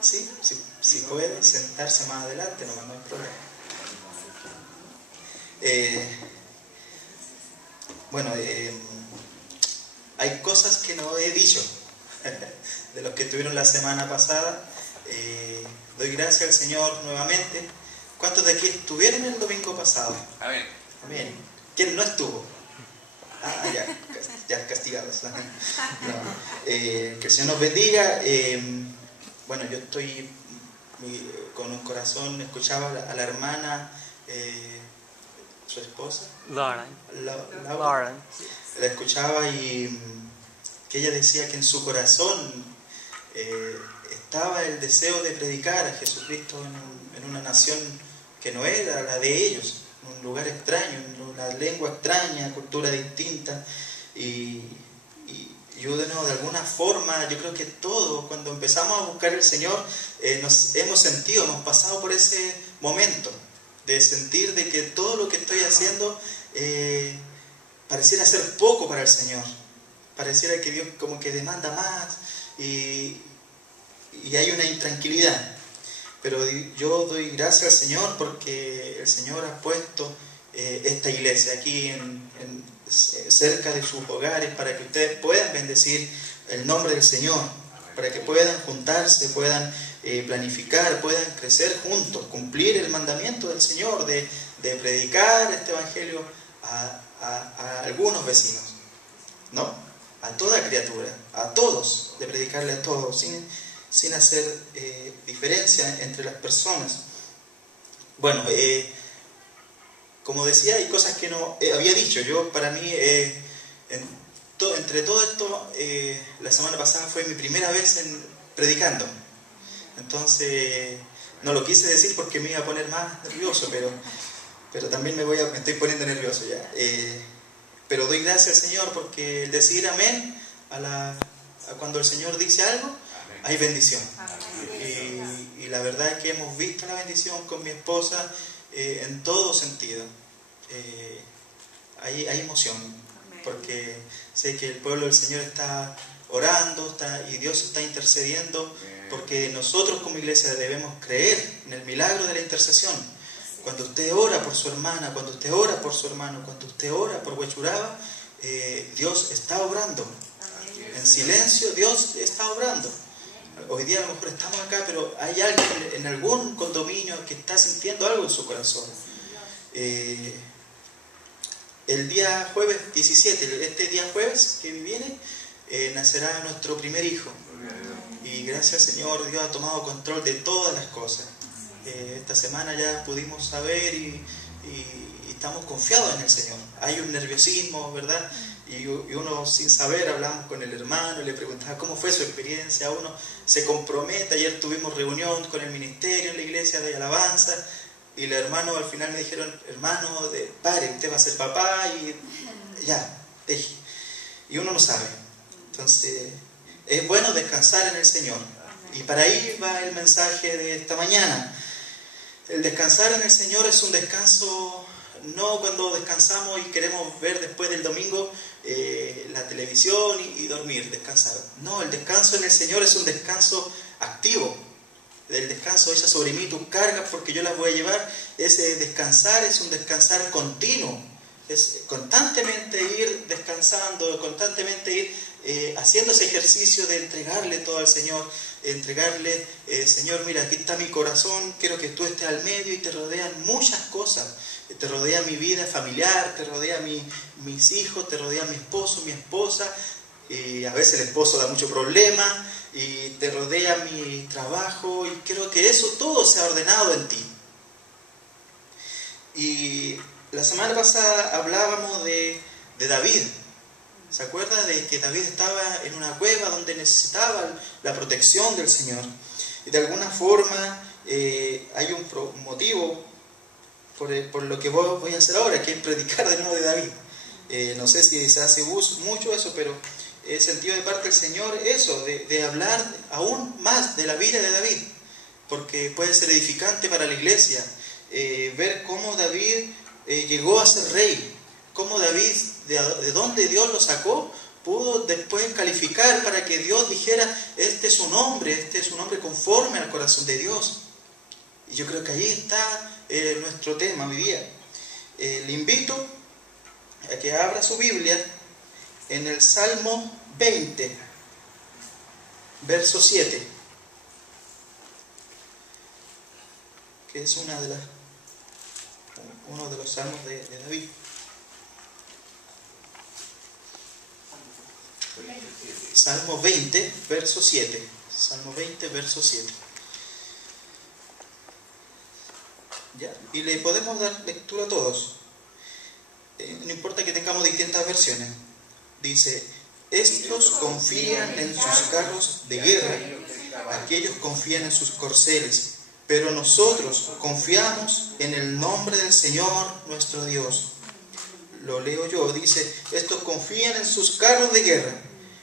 Sí, si puede sentarse más adelante, no hay problema. Bueno, hay cosas que no he dicho de los que estuvieron la semana pasada. Doy gracias al Señor nuevamente. ¿Cuántos de aquí estuvieron el domingo pasado? Amén. Amén. ¿Quién no estuvo? Ya castigados. No. Que el Señor nos bendiga. Bueno, yo estoy con un corazón, escuchaba a la hermana, su esposa, Lauren. La escuchaba y que ella decía que en su corazón estaba el deseo de predicar a Jesucristo en una nación que no era la de ellos, en un lugar extraño, en una lengua extraña, cultura distinta. Y yo de alguna forma, yo creo que todos cuando empezamos a buscar al Señor nos hemos sentido, hemos pasado por ese momento de sentir de que todo lo que estoy haciendo pareciera ser poco para el Señor, pareciera que Dios como que demanda más y hay una intranquilidad. Pero yo doy gracias al Señor porque el Señor ha puesto esta iglesia aquí cerca de sus hogares para que ustedes puedan bendecir el nombre del Señor, para que puedan juntarse, puedan planificar, puedan crecer juntos, cumplir el mandamiento del Señor de predicar este evangelio a algunos vecinos, ¿no? A toda criatura, a todos, de predicarle a todos, sin hacer diferencia entre las personas. Bueno, como decía, hay cosas que no había dicho. Yo, para mí, entre todo esto, la semana pasada fue mi primera vez predicando. Entonces, no lo quise decir porque me iba a poner más nervioso, pero también me estoy poniendo nervioso ya. Pero doy gracias al Señor porque el decir amén cuando el Señor dice algo, hay bendición. Y la verdad es que hemos visto la bendición con mi esposa en todo sentido. Hay emoción, porque sé que el pueblo del Señor está orando y Dios está intercediendo, porque nosotros como iglesia debemos creer en el milagro de la intercesión. Cuando usted ora por su hermana, cuando usted ora por su hermano, cuando usted ora por Huechuraba, Dios está obrando. En silencio Dios está obrando. Hoy día a lo mejor estamos acá, pero hay alguien en algún condominio que está sintiendo algo en su corazón. El día jueves 17, este día jueves que viene, nacerá nuestro primer hijo. Y gracias al Señor, Dios ha tomado control de todas las cosas. Esta semana ya pudimos saber y estamos confiados en el Señor. Hay un nerviosismo, ¿verdad? Y uno sin saber hablamos con el hermano y le preguntaba cómo fue su experiencia. Uno se compromete. Ayer tuvimos reunión con el ministerio en la iglesia de alabanza y el hermano al final me dijeron: hermano, pare, usted va a ser papá y ya, deje. Y uno no sabe. Entonces es bueno descansar en el Señor, y para ahí va el mensaje de esta mañana. El descansar en el Señor es un descanso, no cuando descansamos y queremos ver después del domingo la televisión y dormir, descansar. No, el descanso en el Señor es un descanso activo. El descanso echa sobre mí tus cargas porque yo las voy a llevar. Ese descansar es un descansar continuo. Es constantemente ir descansando, constantemente ir haciendo ese ejercicio de entregarle todo al Señor, entregarle, Señor, mira, aquí está mi corazón, quiero que tú estés al medio, y te rodean muchas cosas. Te rodea mi vida familiar, te rodea mis hijos, te rodea mi esposo, mi esposa, y a veces el esposo da mucho problema, y te rodea mi trabajo, y creo que eso todo se ha ordenado en ti. Y la semana pasada hablábamos de David. ¿Se acuerda de que David estaba en una cueva donde necesitaba la protección del Señor? Y de alguna forma hay un motivo por lo que voy a hacer ahora, que es predicar de nuevo de David. No sé si se hace mucho eso, pero he sentido de parte del Señor eso, de hablar aún más de la vida de David, porque puede ser edificante para la iglesia, ver cómo David llegó a ser rey, cómo David, de dónde Dios lo sacó pudo después calificar para que Dios dijera, este es un hombre conforme al corazón de Dios. Y yo creo que ahí está nuestro tema hoy día. Le invito a que abra su Biblia en el Salmo 20, verso 7, que es uno de los salmos de David. Salmo 20, verso 7. Salmo 20, verso 7. ¿Ya? Y le podemos dar lectura a todos. No importa que tengamos distintas versiones. Dice, estos confían en sus carros de guerra, aquellos confían en sus corceles, pero nosotros confiamos en el nombre del Señor nuestro Dios. Lo leo yo, dice, estos confían en sus carros de guerra,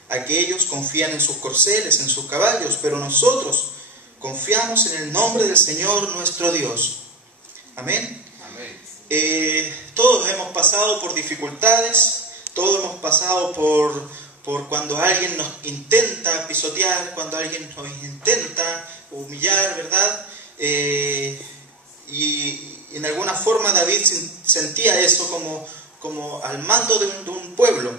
aquellos confían en sus corceles, en sus caballos, pero nosotros confiamos en el nombre del Señor nuestro Dios. Amén. Todos hemos pasado por dificultades, todos hemos pasado por cuando alguien nos intenta pisotear, cuando alguien nos intenta humillar, ¿verdad? Y en alguna forma David sentía eso como al mando de un pueblo,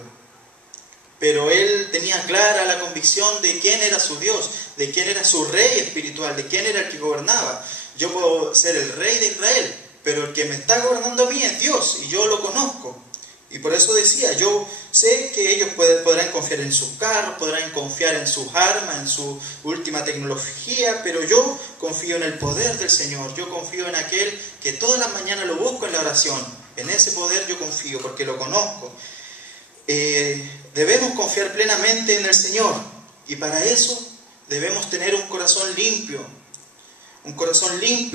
pero él tenía clara la convicción de quién era su Dios, de quién era su rey espiritual, de quién era el que gobernaba. Yo puedo ser el rey de Israel, pero el que me está gobernando a mí es Dios, y yo lo conozco. Y por eso decía, yo sé que ellos podrán confiar en sus carros, podrán confiar en sus armas, en su última tecnología, pero yo confío en el poder del Señor, yo confío en aquel que todas las mañanas lo busco en la oración. En ese poder yo confío porque lo conozco. Debemos confiar plenamente en el Señor, y para eso debemos tener un corazón limpio,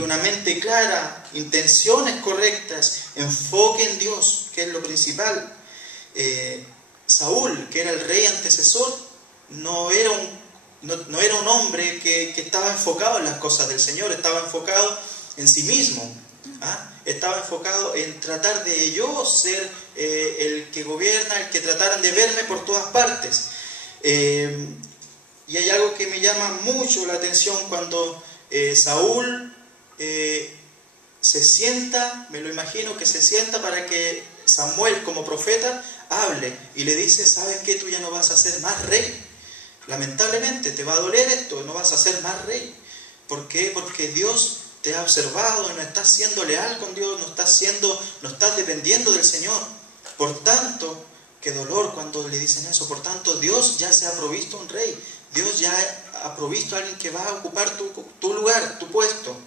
una mente clara, intenciones correctas, enfoque en Dios, que es lo principal. Saúl, que era el rey antecesor, no era un hombre que estaba enfocado en las cosas del Señor, estaba enfocado en sí mismo. Estaba enfocado en tratar de yo ser el que gobierna, el que trataran de verme por todas partes. Y hay algo que me llama mucho la atención cuando Saúl se sienta, me lo imagino que se sienta para que Samuel como profeta hable y le dice, ¿sabes qué? Tú ya no vas a ser más rey. Lamentablemente te va a doler esto, no vas a ser más rey. ¿Por qué? Porque Dios te ha observado y no estás siendo leal con Dios, no estás dependiendo del Señor. Por tanto, qué dolor cuando le dicen eso. Por tanto, Dios ya se ha provisto un rey. Dios ya ha provisto a alguien que va a ocupar tu lugar, tu puesto.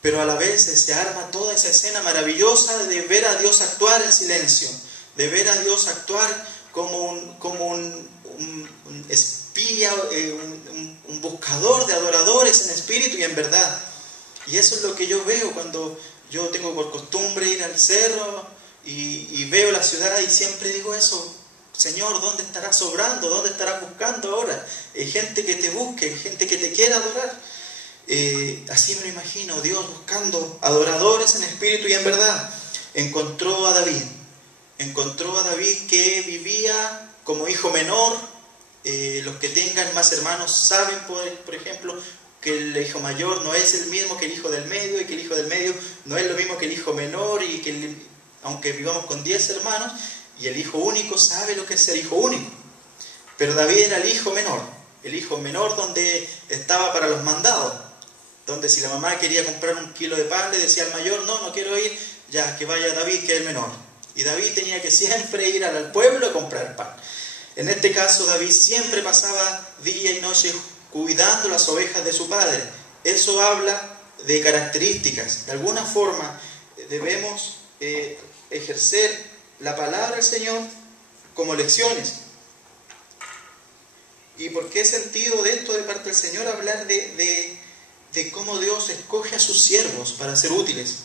Pero a la vez se arma toda esa escena maravillosa de ver a Dios actuar en silencio, de ver a Dios actuar como un espía, un buscador de adoradores en espíritu y en verdad. Y eso es lo que yo veo cuando yo tengo por costumbre ir al cerro y veo la ciudad, y siempre digo eso: Señor, ¿dónde estarás obrando? ¿Dónde estarás buscando ahora? Gente que te busque, gente que te quiera adorar. Así me lo imagino, Dios buscando adoradores en espíritu y en verdad. Encontró a David que vivía como hijo menor. Los que tengan más hermanos saben, por ejemplo, que el hijo mayor no es el mismo que el hijo del medio, y que el hijo del medio no es lo mismo que el hijo menor, y que aunque vivamos con 10 hermanos, y el hijo único sabe lo que es ser hijo único. Pero David era el hijo menor donde estaba para los mandados, donde si la mamá quería comprar 1 kilo de pan, le decía al mayor, no quiero ir, ya que vaya David, que es el menor. Y David tenía que siempre ir al pueblo a comprar pan. En este caso, David siempre pasaba día y noche cuidando las ovejas de su padre. Eso habla de características. De alguna forma debemos ejercer la palabra del Señor como lecciones. ¿Y por qué sentido de esto de parte del Señor hablar de cómo Dios escoge a sus siervos para ser útiles?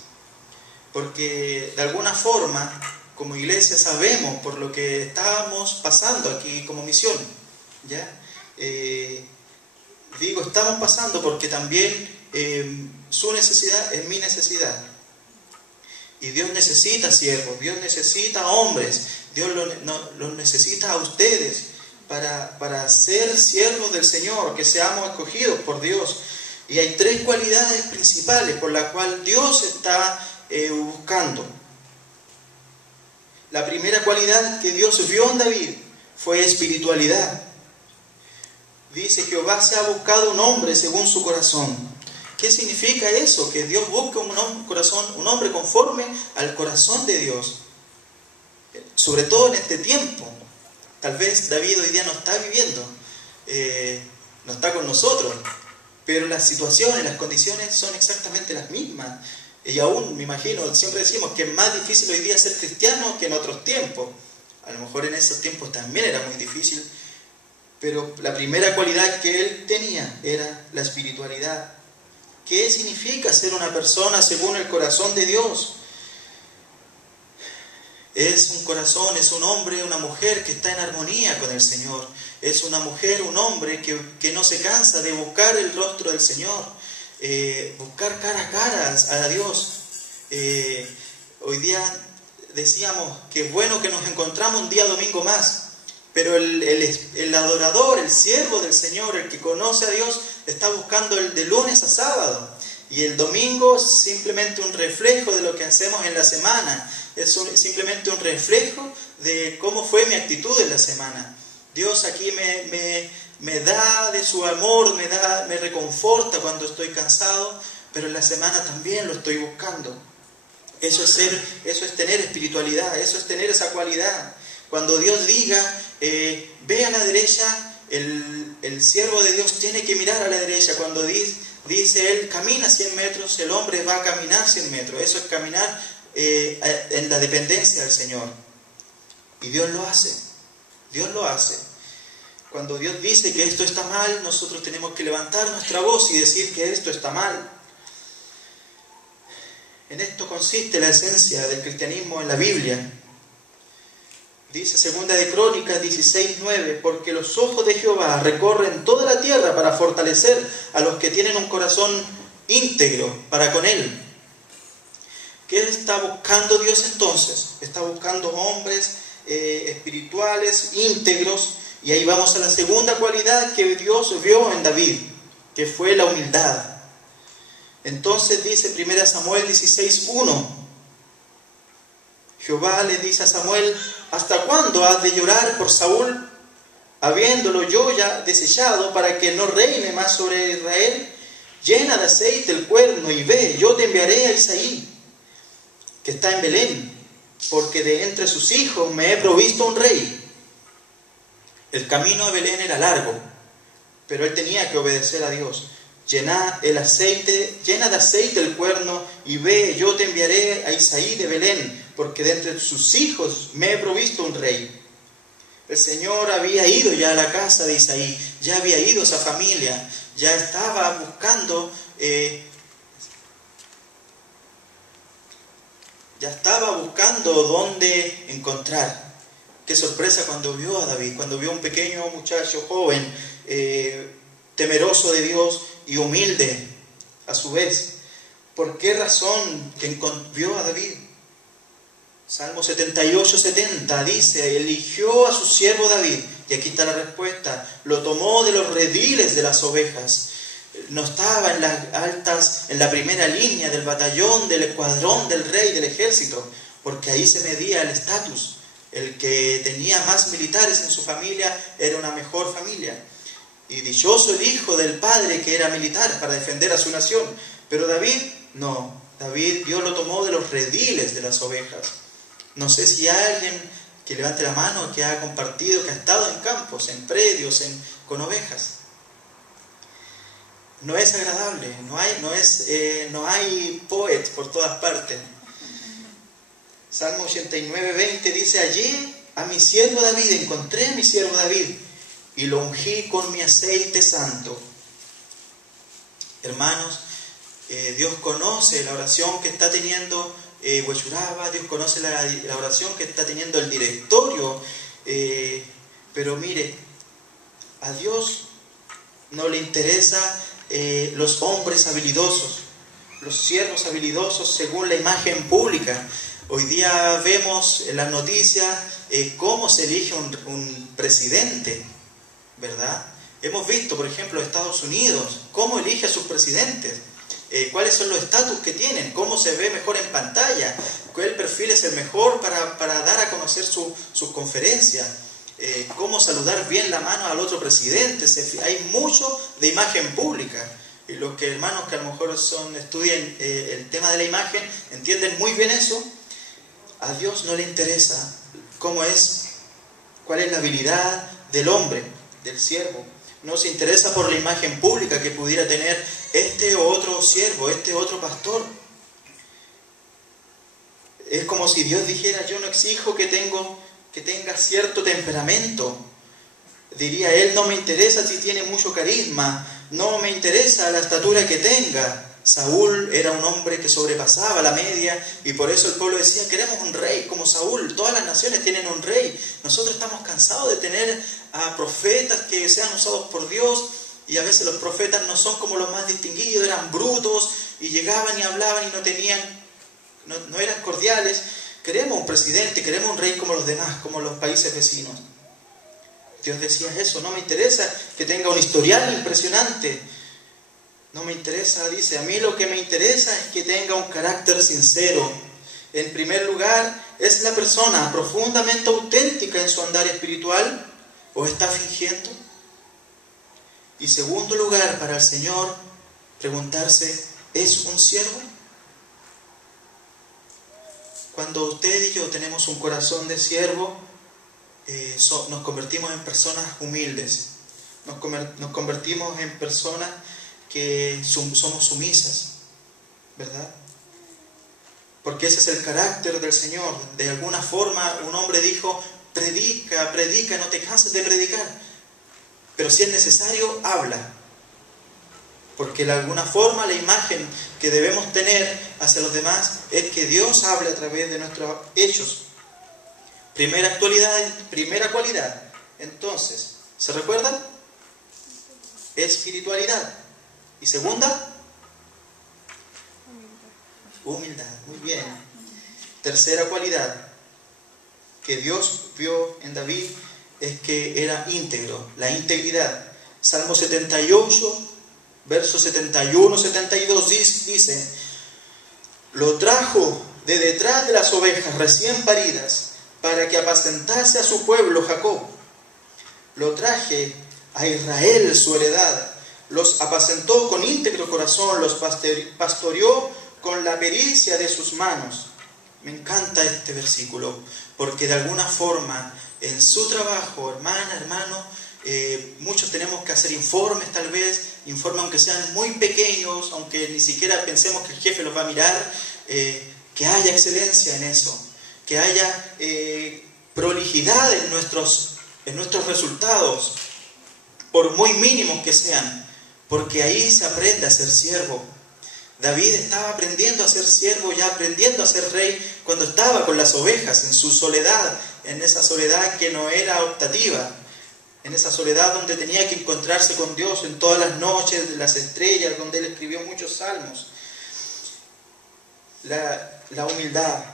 Porque de alguna forma, como iglesia, sabemos por lo que estábamos pasando aquí como misión, ¿ya? Estamos pasando porque también su necesidad es mi necesidad. Y Dios necesita siervos, Dios necesita hombres, Dios los necesita a ustedes para ser siervos del Señor, que seamos escogidos por Dios. Y hay 3 cualidades principales por las cuales Dios está buscando. La primera cualidad que Dios vio en David fue espiritualidad. Dice: Jehová se ha buscado un hombre según su corazón. ¿Qué significa eso? Que Dios busca un hombre conforme al corazón de Dios. Sobre todo en este tiempo. Tal vez David hoy día no está viviendo, no está con nosotros, pero las situaciones, las condiciones son exactamente las mismas. Y aún, me imagino, siempre decimos que es más difícil hoy día ser cristiano que en otros tiempos. A lo mejor en esos tiempos también era muy difícil, pero la primera cualidad que él tenía era la espiritualidad. ¿Qué significa ser una persona según el corazón de Dios? Es un corazón, es un hombre, una mujer que está en armonía con el Señor. Es una mujer, un hombre que no se cansa de buscar el rostro del Señor, buscar cara a cara a Dios. Hoy día decíamos que es bueno que nos encontramos un día domingo más, pero el adorador, el siervo del Señor, el que conoce a Dios, está buscando el de lunes a sábado. Y el domingo es simplemente un reflejo de lo que hacemos en la semana. Es simplemente un reflejo de cómo fue mi actitud en la semana. Dios aquí me da de su amor, me reconforta cuando estoy cansado, pero en la semana también lo estoy buscando. Eso es tener espiritualidad, eso es tener esa cualidad. Cuando Dios diga, ve a la derecha, el siervo de Dios tiene que mirar a la derecha. Cuando dice Él, camina 100 metros, el hombre va a caminar 100 metros. Eso es caminar en la dependencia del Señor. Y Dios lo hace. Dios lo hace. Cuando Dios dice que esto está mal, nosotros tenemos que levantar nuestra voz y decir que esto está mal. En esto consiste la esencia del cristianismo en la Biblia. Dice 2 de Crónicas 16:9, porque los ojos de Jehová recorren toda la tierra para fortalecer a los que tienen un corazón íntegro para con Él. ¿Qué está buscando Dios entonces? Está buscando hombres espirituales, íntegros. Y ahí vamos a la segunda cualidad que Dios vio en David, que fue la humildad. Entonces dice 1 Samuel 16:1, Jehová le dice a Samuel: ¿hasta cuándo has de llorar por Saúl, habiéndolo yo ya desechado, para que no reine más sobre Israel? Llena de aceite el cuerno y ve, yo te enviaré a Isaí, que está en Belén, porque de entre sus hijos me he provisto un rey. El camino a Belén era largo, pero él tenía que obedecer a Dios. Llena de aceite el cuerno y ve, yo te enviaré a Isaí de Belén, porque de entre sus hijos me he provisto un rey. El Señor había ido ya a la casa de Isaí, ya había ido a esa familia, ya estaba buscando, dónde encontrar. Qué sorpresa cuando vio a David, cuando vio a un pequeño muchacho joven, temeroso de Dios y humilde a su vez. ¿Por qué razón vio a David? Salmo 78:70 dice: eligió a su siervo David, y aquí está la respuesta, lo tomó de los rediles de las ovejas. No estaba en la primera línea del batallón, del escuadrón del rey, del ejército, porque ahí se medía el estatus. El que tenía más militares en su familia era una mejor familia. Y dichoso el hijo del padre que era militar para defender a su nación. Pero David, no. David, Dios lo tomó de los rediles de las ovejas. No sé si hay alguien que levante la mano, que ha compartido, que ha estado en campos, en predios, con ovejas. No es agradable, no hay poet por todas partes. Salmo 89:20 dice: allí a mi siervo David, encontré a mi siervo David, y lo ungí con mi aceite santo. Hermanos, Dios conoce la oración que está teniendo Huechuraba, Dios conoce la oración que está teniendo el directorio, pero mire, a Dios no le interesa los hombres habilidosos, los siervos habilidosos según la imagen pública. Hoy día vemos en las noticias cómo se elige un presidente, ¿verdad? Hemos visto, por ejemplo, Estados Unidos, cómo elige a sus presidentes, cuáles son los estatus que tienen, cómo se ve mejor en pantalla, cuál perfil es el mejor para dar a conocer sus conferencias, cómo saludar bien la mano al otro presidente. Hay mucho de imagen pública. Y los hermanos que a lo mejor estudian el tema de la imagen, entienden muy bien eso. A Dios no le interesa cuál es la habilidad del hombre, del siervo. No se interesa por la imagen pública que pudiera tener este o otro siervo, este otro pastor. Es como si Dios dijera: yo no exijo que tenga cierto temperamento. Diría Él: no me interesa si tiene mucho carisma, no me interesa la estatura que tenga. Saúl era un hombre que sobrepasaba la media, y por eso el pueblo decía: queremos un rey como Saúl. Todas las naciones tienen un rey. Nosotros estamos cansados de tener a profetas que sean usados por Dios, y a veces los profetas no son como los más distinguidos, eran brutos, y llegaban y hablaban y no eran cordiales. Queremos un presidente, queremos un rey como los demás, como los países vecinos. Dios decía eso: no me interesa que tenga un historial impresionante. No me interesa, dice, a mí lo que me interesa es que tenga un carácter sincero. En primer lugar, ¿es la persona profundamente auténtica en su andar espiritual o está fingiendo? Y segundo lugar, para el Señor, preguntarse: ¿es un siervo? Cuando usted y yo tenemos un corazón de siervo, nos convertimos en personas humildes, nos convertimos en personas que somos sumisas, ¿verdad? Porque ese es el carácter del Señor. De alguna forma un hombre dijo: predica, no te canses de predicar, pero si es necesario, habla. Porque de alguna forma la imagen que debemos tener hacia los demás es que Dios hable a través de nuestros hechos. Primera cualidad. Entonces, ¿se recuerdan? Espiritualidad. ¿Y segunda? Humildad. Muy bien. Tercera cualidad que Dios vio en David es que era íntegro, la integridad. Salmo 78, versos 71, 72 dice: lo trajo de detrás de las ovejas recién paridas, para que apacentase a su pueblo Jacob. Lo traje a Israel su heredad. Los apacentó con íntegro corazón, los pastoreó con la pericia de sus manos. Me encanta este versículo, porque de alguna forma en su trabajo, hermano, muchos tenemos que hacer informes, tal vez, informes aunque sean muy pequeños, aunque ni siquiera pensemos que el jefe los va a mirar, que haya excelencia en eso, que haya prolijidad en nuestros resultados, por muy mínimos que sean, porque ahí se aprende a ser siervo. David estaba aprendiendo a ser siervo, ya aprendiendo a ser rey, cuando estaba con las ovejas, en su soledad, en esa soledad que no era optativa, en esa soledad donde tenía que encontrarse con Dios en todas las noches de las estrellas, donde él escribió muchos salmos. La humildad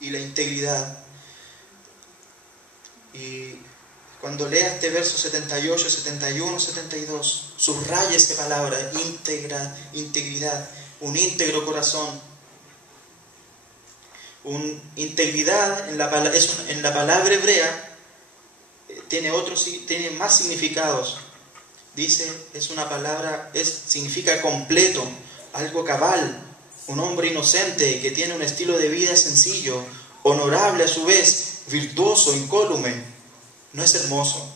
y la integridad. Y cuando lea este verso 78, 71, 72, subraya esa palabra: integridad, un íntegro corazón. Integridad en la palabra hebrea tiene más significados. Dice, es una palabra, significa completo, algo cabal, un hombre inocente que tiene un estilo de vida sencillo, honorable a su vez, virtuoso, incólume. ¿No es hermoso?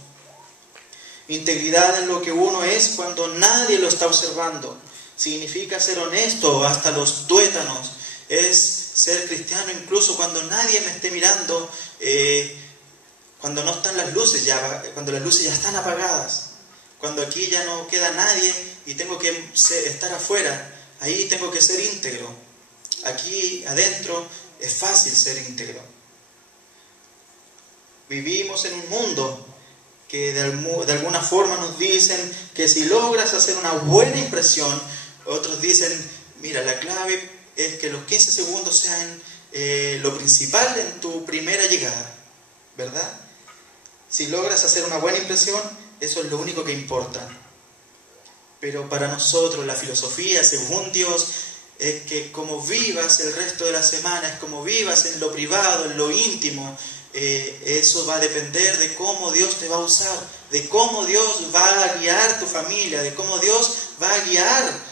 Integridad en lo que uno es cuando nadie lo está observando. Significa ser honesto hasta los tuétanos. Es ser cristiano incluso cuando nadie me esté mirando, cuando no están las luces ya, cuando las luces ya están apagadas, cuando aquí ya no queda nadie y tengo que estar afuera. Ahí tengo que ser íntegro. Aquí adentro es fácil ser íntegro. Vivimos en un mundo que de alguna forma nos dicen que si logras hacer una buena impresión Otros dicen, mira, la clave es que los 15 segundos sean lo principal en tu primera llegada, ¿verdad? Si logras hacer una buena impresión, eso es lo único que importa. Pero para nosotros la filosofía, según Dios, es que como vivas el resto de la semana, es como vivas en lo privado, en lo íntimo, eso va a depender de cómo Dios te va a usar, de cómo Dios va a guiar tu familia, de cómo Dios va a guiar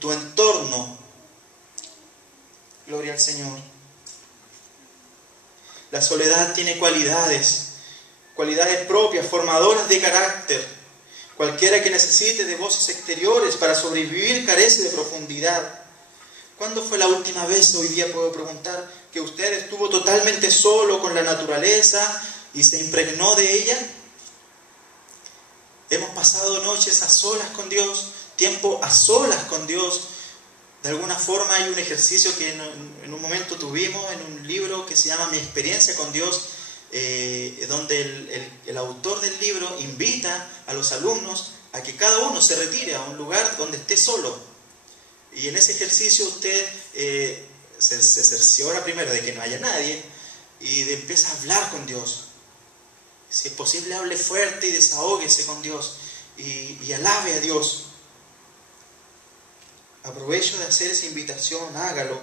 tu entorno. Gloria al Señor. La soledad tiene cualidades propias, formadoras de carácter. Cualquiera que necesite de voces exteriores para sobrevivir carece de profundidad. ¿Cuándo fue la última vez, hoy día puedo preguntar, que usted estuvo totalmente solo con la naturaleza y se impregnó de ella? Hemos pasado noches a solas con Dios, tiempo a solas con Dios. De alguna forma hay un ejercicio que en un momento tuvimos en un libro que se llama Mi experiencia con Dios, donde el autor del libro invita a los alumnos a que cada uno se retire a un lugar donde esté solo. Y en ese ejercicio usted se cerciora primero de que no haya nadie y empieza a hablar con Dios. Si es posible, hable fuerte y desahóguese con Dios y alabe a Dios. Aprovecho de hacer esa invitación, hágalo.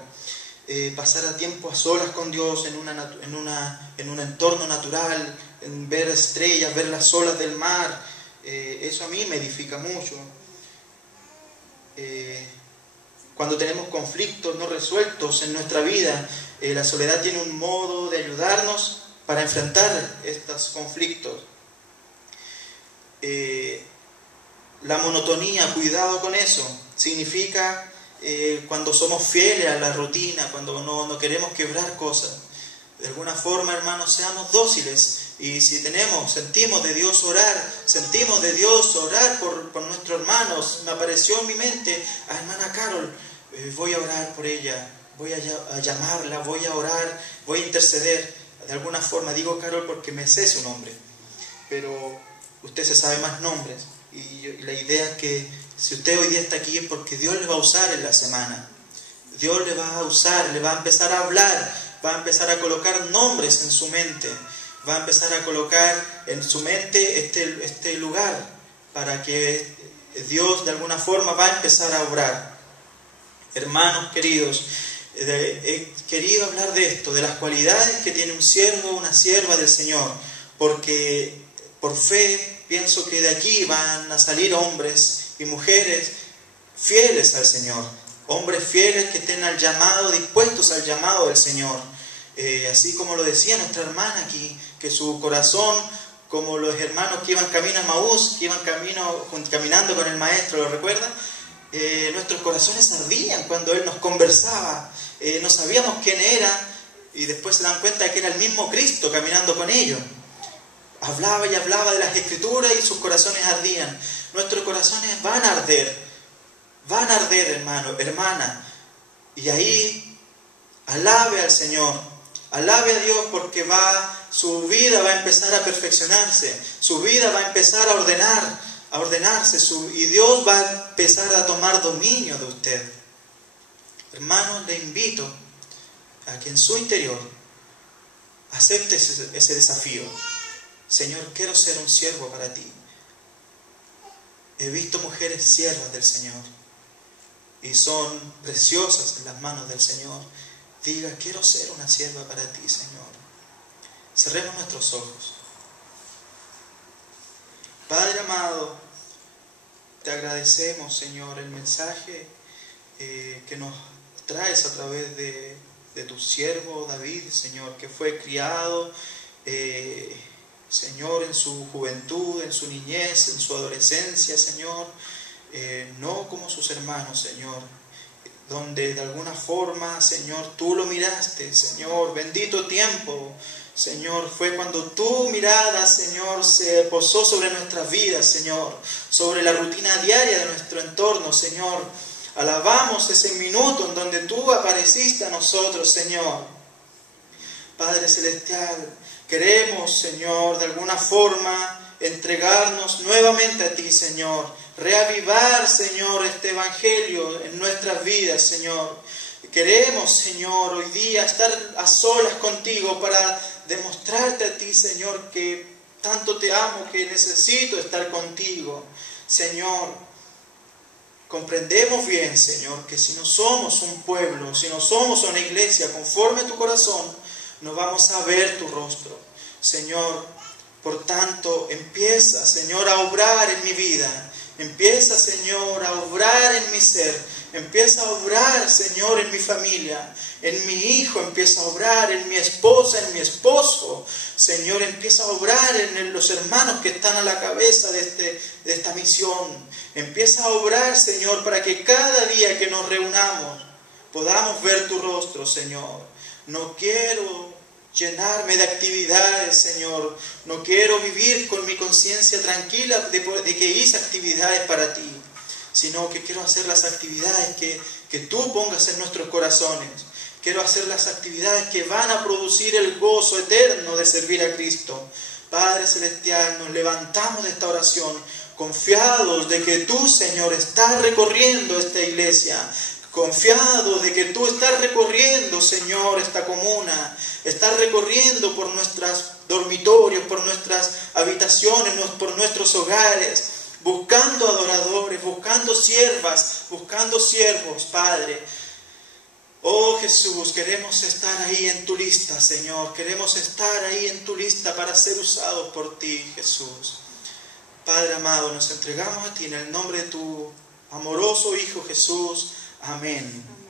Pasar a tiempo a solas con Dios en un entorno natural, en ver estrellas, ver las olas del mar, eso a mí me edifica mucho. Cuando tenemos conflictos no resueltos en nuestra vida, la soledad tiene un modo de ayudarnos para enfrentar estos conflictos. La monotonía, cuidado con eso, significa cuando somos fieles a la rutina, cuando no queremos quebrar cosas. De alguna forma, hermanos, seamos dóciles. Y si sentimos de Dios orar por nuestros hermanos. Me apareció en mi mente a hermana Carol, voy a orar por ella, voy a llamarla, voy a orar, voy a interceder. De alguna forma, digo Carol porque me sé su nombre, pero usted se sabe más nombres. Y la idea es que si usted hoy día está aquí es porque Dios le va a usar en la semana. Dios le va a usar, le va a empezar a hablar, va a empezar a colocar nombres en su mente, va a empezar a colocar en su mente este lugar para que Dios de alguna forma va a empezar a obrar. Hermanos queridos, he querido hablar de esto, de las cualidades que tiene un siervo o una sierva del Señor, porque por fe pienso que de aquí van a salir hombres y mujeres fieles al Señor, hombres fieles que estén al llamado, dispuestos al llamado del Señor. Así como lo decía nuestra hermana aquí, que su corazón, como los hermanos que iban camino a Maús, que iban caminando con el Maestro, ¿lo recuerdan? Nuestros corazones ardían cuando Él nos conversaba, no sabíamos quién era, y después se dan cuenta de que era el mismo Cristo caminando con ellos. Hablaba y hablaba de las Escrituras y sus corazones ardían. Nuestros corazones van a arder, hermano, hermana. Y ahí, alabe al Señor, alabe a Dios porque su vida va a empezar a perfeccionarse, su vida va a empezar a ordenarse, y Dios va a empezar a tomar dominio de usted. Hermano, le invito a que en su interior acepte ese desafío. Señor, quiero ser un siervo para ti. He visto mujeres siervas del Señor y son preciosas en las manos del Señor. Diga, quiero ser una sierva para ti, Señor. Cerremos nuestros ojos. Padre amado, te agradecemos, Señor, el mensaje que nos traes a través de tu siervo David, Señor, que fue criado, Señor, en su juventud, en su niñez, en su adolescencia, Señor, no como sus hermanos, Señor, donde de alguna forma, Señor, tú lo miraste, Señor, bendito tiempo, Señor, fue cuando tu mirada, Señor, se posó sobre nuestras vidas, Señor, sobre la rutina diaria de nuestro entorno, Señor. Alabamos ese minuto en donde tú apareciste a nosotros, Señor. Padre Celestial, queremos, Señor, de alguna forma entregarnos nuevamente a ti, Señor. reavivar, Señor, este evangelio en nuestras vidas, Señor. Queremos, Señor, hoy día estar a solas contigo para demostrarte a ti, Señor, que tanto te amo, que necesito estar contigo. Señor, comprendemos bien, Señor, que si no somos un pueblo, si no somos una iglesia conforme a tu corazón, no vamos a ver tu rostro. Señor, por tanto, empieza, Señor, a obrar en mi vida. Empieza, Señor, a obrar en mi ser. Empieza a obrar, Señor, en mi familia. En mi hijo empieza a obrar, en mi esposa, en mi esposo. Señor, empieza a obrar en los hermanos que están a la cabeza de esta misión. Empieza a obrar, Señor, para que cada día que nos reunamos podamos ver tu rostro, Señor. No quiero llenarme de actividades, Señor. No quiero vivir con mi conciencia tranquila de que hice actividades para ti, sino que quiero hacer las actividades que tú pongas en nuestros corazones. Quiero hacer las actividades que van a producir el gozo eterno de servir a Cristo. Padre Celestial, nos levantamos de esta oración confiados de que tú, Señor, estás recorriendo esta iglesia. Confiados de que tú estás recorriendo, Señor, esta comuna. Estás recorriendo por nuestros dormitorios, por nuestras habitaciones, por nuestros hogares. Buscando adoradores, buscando siervas, buscando siervos, Padre. Oh Jesús, queremos estar ahí en tu lista, Señor. Queremos estar ahí en tu lista para ser usados por ti, Jesús. Padre amado, nos entregamos a ti en el nombre de tu amoroso Hijo Jesús. Amén.